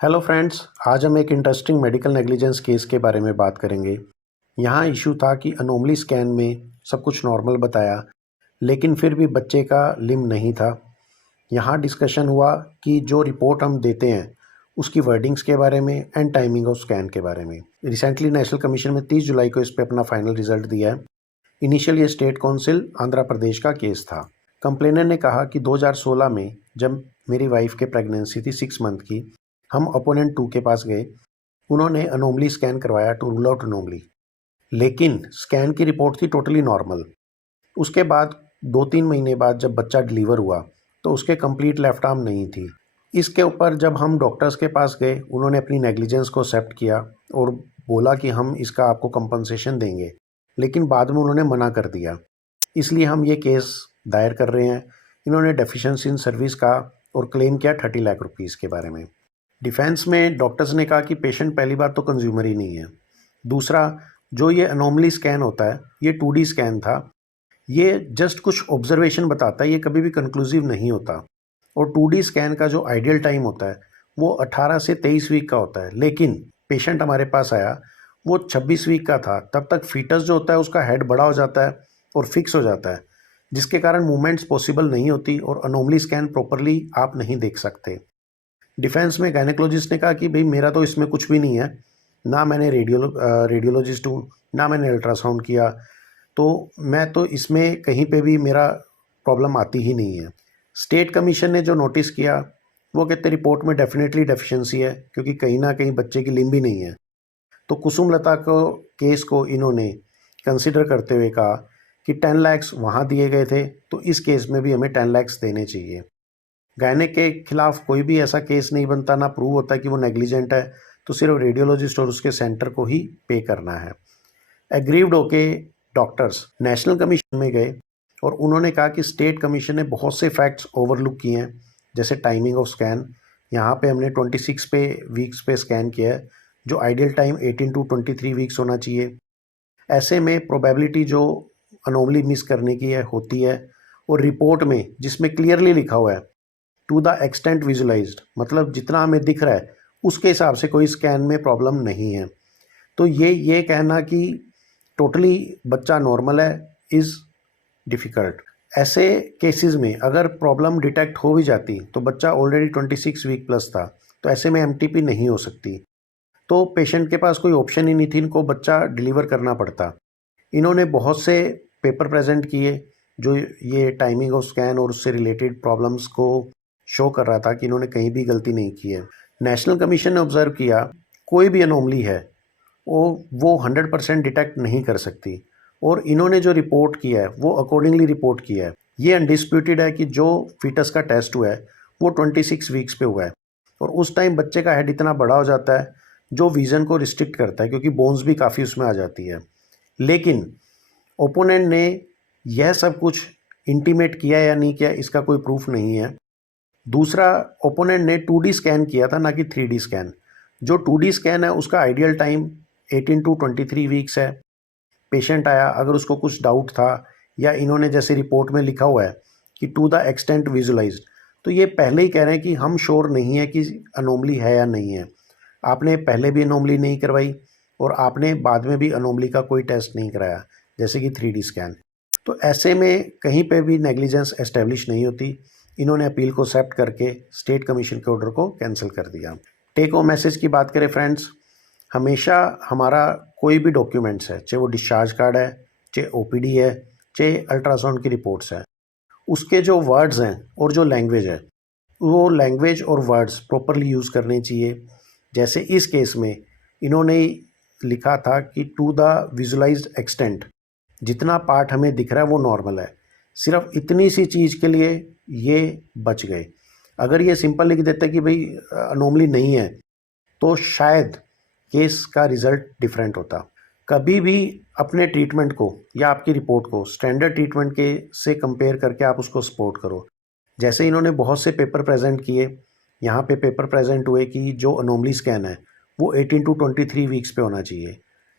Hello friends, आज हम एक इंटरेस्टिंग मेडिकल नेग्लिजेंस केस के बारे में बात करेंगे। यहाँ इशू था कि अनोमली स्कैन में सब कुछ नॉर्मल बताया, लेकिन फिर भी बच्चे का लिम्ब नहीं था। यहाँ डिस्कशन हुआ कि जो रिपोर्ट हम देते हैं उसकी वर्डिंग्स के बारे में एंड टाइमिंग ऑफ स्कैन के बारे में। रिसेंटली नेशनल कमीशन में 30 जुलाई को इस पर अपना फाइनल रिजल्ट दिया है। इनिशियल ये स्टेट काउंसिल आंध्र प्रदेश का केस था। कंप्लेनर ने कहा कि 2016 में जब मेरी वाइफ के प्रेगनेंसी थी 6 मंथ की, हम अपोनेंट 2 के पास गए। उन्होंने अनोमली स्कैन करवाया टू रूल आउट अनोमली, लेकिन स्कैन की रिपोर्ट थी टोटली नॉर्मल। उसके बाद 2-3 महीने बाद जब बच्चा डिलीवर हुआ तो उसके कंप्लीट लेफ्ट आर्म नहीं थी। इसके ऊपर जब हम डॉक्टर्स के पास गए, उन्होंने अपनी नेग्लिजेंस को एक्सेप्ट किया और बोला कि हम इसका आपको कंपनसेशन देंगे, लेकिन बाद में उन्होंने मना कर दिया। इसलिए हम ये केस दायर कर रहे हैं। इन्होंने डेफिशिएंसी इन सर्विस का और क्लेम किया 30 लाख रुपीज़ के बारे में। डिफेंस में डॉक्टर्स ने कहा कि पेशेंट पहली बात तो कंज्यूमर ही नहीं है। दूसरा, जो ये अनोमली स्कैन होता है ये 2D स्कैन था। ये जस्ट कुछ ऑब्जर्वेशन बताता है, ये कभी भी कंक्लूसिव नहीं होता। और 2D स्कैन का जो आइडियल टाइम होता है वो 18 से 23 वीक का होता है, लेकिन पेशेंट हमारे पास आया वो 26 वीक का था। तब तक फीटस जो होता है उसका हेड बड़ा हो जाता है और फिक्स हो जाता है, जिसके कारण मूवमेंट्स पॉसिबल नहीं होती और अनोमली स्कैन प्रॉपरली आप नहीं देख सकते। डिफेंस में गायनेकोलॉजिस्ट ने कहा कि भाई मेरा तो इसमें कुछ भी नहीं है, ना मैंने रेडियोलॉजिस्ट हूँ, ना मैंने अल्ट्रासाउंड किया, तो मैं तो इसमें कहीं पे भी मेरा प्रॉब्लम आती ही नहीं है। स्टेट कमीशन ने जो नोटिस किया वो कहते रिपोर्ट में डेफिनेटली डेफिशिएंसी है, क्योंकि कहीं ना कहीं बच्चे की लिम्ब ही नहीं है। तो कुसुम लता को केस को इन्होंने कंसिडर करते हुए कहा कि 10 लैक्स वहाँ दिए गए थे, तो इस केस में भी हमें 10 लैक्स देने चाहिए। गायने के खिलाफ कोई भी ऐसा केस नहीं बनता, ना प्रूव होता कि वो नेग्लिजेंट है, तो सिर्फ रेडियोलॉजिस्ट और उसके सेंटर को ही पे करना है। एग्रीव्ड होके डॉक्टर्स नेशनल कमीशन में गए और उन्होंने कहा कि स्टेट कमीशन ने बहुत से फैक्ट्स ओवरलुक किए हैं, जैसे टाइमिंग ऑफ स्कैन। यहाँ पे हमने 26 वीक्स पे स्कैन किया है, जो आइडियल टाइम 18 to 23 वीक्स होना चाहिए। ऐसे में प्रोबेबिलिटी जो अनोमली मिस करने की है होती है। और रिपोर्ट में जिसमें क्लियरली लिखा हुआ है टू द एक्सटेंट विजुलाइज्ड, मतलब जितना हमें दिख रहा है उसके हिसाब से कोई स्कैन में प्रॉब्लम नहीं है। तो ये कहना कि टोटली बच्चा नॉर्मल है इज़ डिफ़िकल्ट। ऐसे केसेस में अगर प्रॉब्लम डिटेक्ट हो भी जाती तो बच्चा ऑलरेडी 26 वीक प्लस था, तो ऐसे में एमटीपी नहीं हो सकती। तो पेशेंट के पास कोई ऑप्शन ही नहीं थी, इनको बच्चा डिलीवर करना पड़ता। इन्होंने बहुत से पेपर प्रेजेंट किए जो ये टाइमिंग ऑफ स्कैन और उससे रिलेटेड प्रॉब्लम्स को शो कर रहा था कि इन्होंने कहीं भी गलती नहीं की है। नेशनल कमीशन ने ऑब्जर्व किया कोई भी अनोमली है वो 100% डिटेक्ट नहीं कर सकती, और इन्होंने जो रिपोर्ट किया है वो अकॉर्डिंगली रिपोर्ट किया है। ये अनडिस्प्यूटेड है कि जो फीटस का टेस्ट हुआ है वो 26 वीक्स पे हुआ है, और उस टाइम बच्चे का हेड इतना बड़ा हो जाता है जो विज़न को रिस्ट्रिक्ट करता है, क्योंकि बोन्स भी काफ़ी उसमें आ जाती है। लेकिन ओपोनेंट ने यह सब कुछ इंटीमेट किया या नहीं किया इसका कोई प्रूफ नहीं है। दूसरा, ओपोनेंट ने 2D स्कैन किया था, ना कि 3D स्कैन। जो 2D स्कैन है उसका आइडियल टाइम 18 to 23 वीक्स है। पेशेंट आया, अगर उसको कुछ डाउट था या इन्होंने जैसे रिपोर्ट में लिखा हुआ है कि टू द एक्सटेंट विजुलाइज्ड, तो ये पहले ही कह रहे हैं कि हम श्योर नहीं है कि अनोमली है या नहीं है। आपने पहले भी अनोमली नहीं करवाई और आपने बाद में भी अनोमली का कोई टेस्ट नहीं कराया, जैसे कि 3D स्कैन। तो ऐसे में कहीं पे भी नेग्लिजेंस एस्टेब्लिश नहीं होती। इन्होंने अपील को एक्सेप्ट करके स्टेट कमीशन के ऑर्डर को कैंसिल कर दिया। टेक होम मैसेज की बात करें फ्रेंड्स, हमेशा हमारा कोई भी डॉक्यूमेंट्स है, चाहे वो डिस्चार्ज कार्ड है, चाहे ओपीडी है, चाहे अल्ट्रासाउंड की रिपोर्ट्स हैं, उसके जो वर्ड्स हैं और जो लैंग्वेज है, वो लैंग्वेज और वर्ड्स प्रॉपरली यूज़ करने चाहिए। जैसे इस केस में इन्होंने लिखा था कि टू द विजुलाइज्ड एक्सटेंट, जितना पार्ट हमें दिख रहा है वो नॉर्मल है। सिर्फ इतनी सी चीज़ के लिए ये बच गए। अगर ये सिंपल लिख देते कि भाई अनोमली नहीं है, तो शायद केस का रिज़ल्ट डिफरेंट होता। कभी भी अपने ट्रीटमेंट को या आपकी रिपोर्ट को स्टैंडर्ड ट्रीटमेंट के से कंपेयर करके आप उसको सपोर्ट करो। जैसे इन्होंने बहुत से पेपर प्रेजेंट किए, यहाँ पे पेपर प्रेजेंट हुए कि जो अनोमली स्कैन है वो 18 to 23 वीक्स पे होना चाहिए।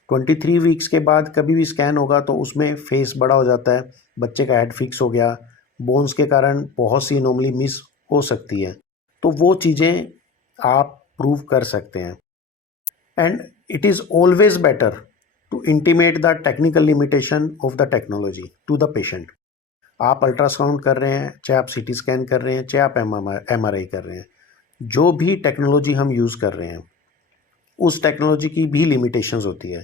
23 वीक्स के बाद कभी भी स्कैन होगा तो उसमें फेस बड़ा हो जाता है, बच्चे का हेड फिक्स हो गया, बोन्स के कारण बहुत सी अनोमली मिस हो सकती है। तो वो चीज़ें आप प्रूव कर सकते हैं। And it is always better to intimate the technical limitation of the technology to the patient. आप अल्ट्रासाउंड कर रहे हैं, चाहे आप सीटी स्कैन कर रहे हैं, चाहे आप एमआरआई कर रहे हैं, जो भी टेक्नोलॉजी हम यूज़ कर रहे हैं उस टेक्नोलॉजी की भी लिमिटेशंस होती है।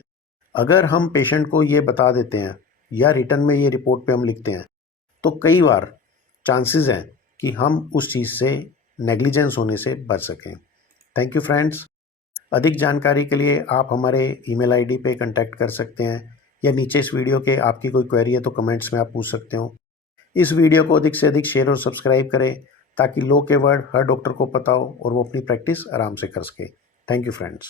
अगर हम पेशेंट को ये बता देते हैं या रिटर्न में ये रिपोर्ट पे हम लिखते हैं तो कई बार चांसेस हैं कि हम उस चीज़ से नेग्लिजेंस होने से बच सकें। Thank you friends. अधिक जानकारी के लिए आप हमारे ईमेल आईडी पे कांटेक्ट कर सकते हैं या नीचे इस वीडियो के आपकी कोई क्वेरी है तो कमेंट्स में आप पूछ सकते हो। इस वीडियो को अधिक से अधिक शेयर और सब्सक्राइब करें ताकि लो के वर्ड हर डॉक्टर को पता हो और वो अपनी प्रैक्टिस आराम से कर सके। Thank you friends.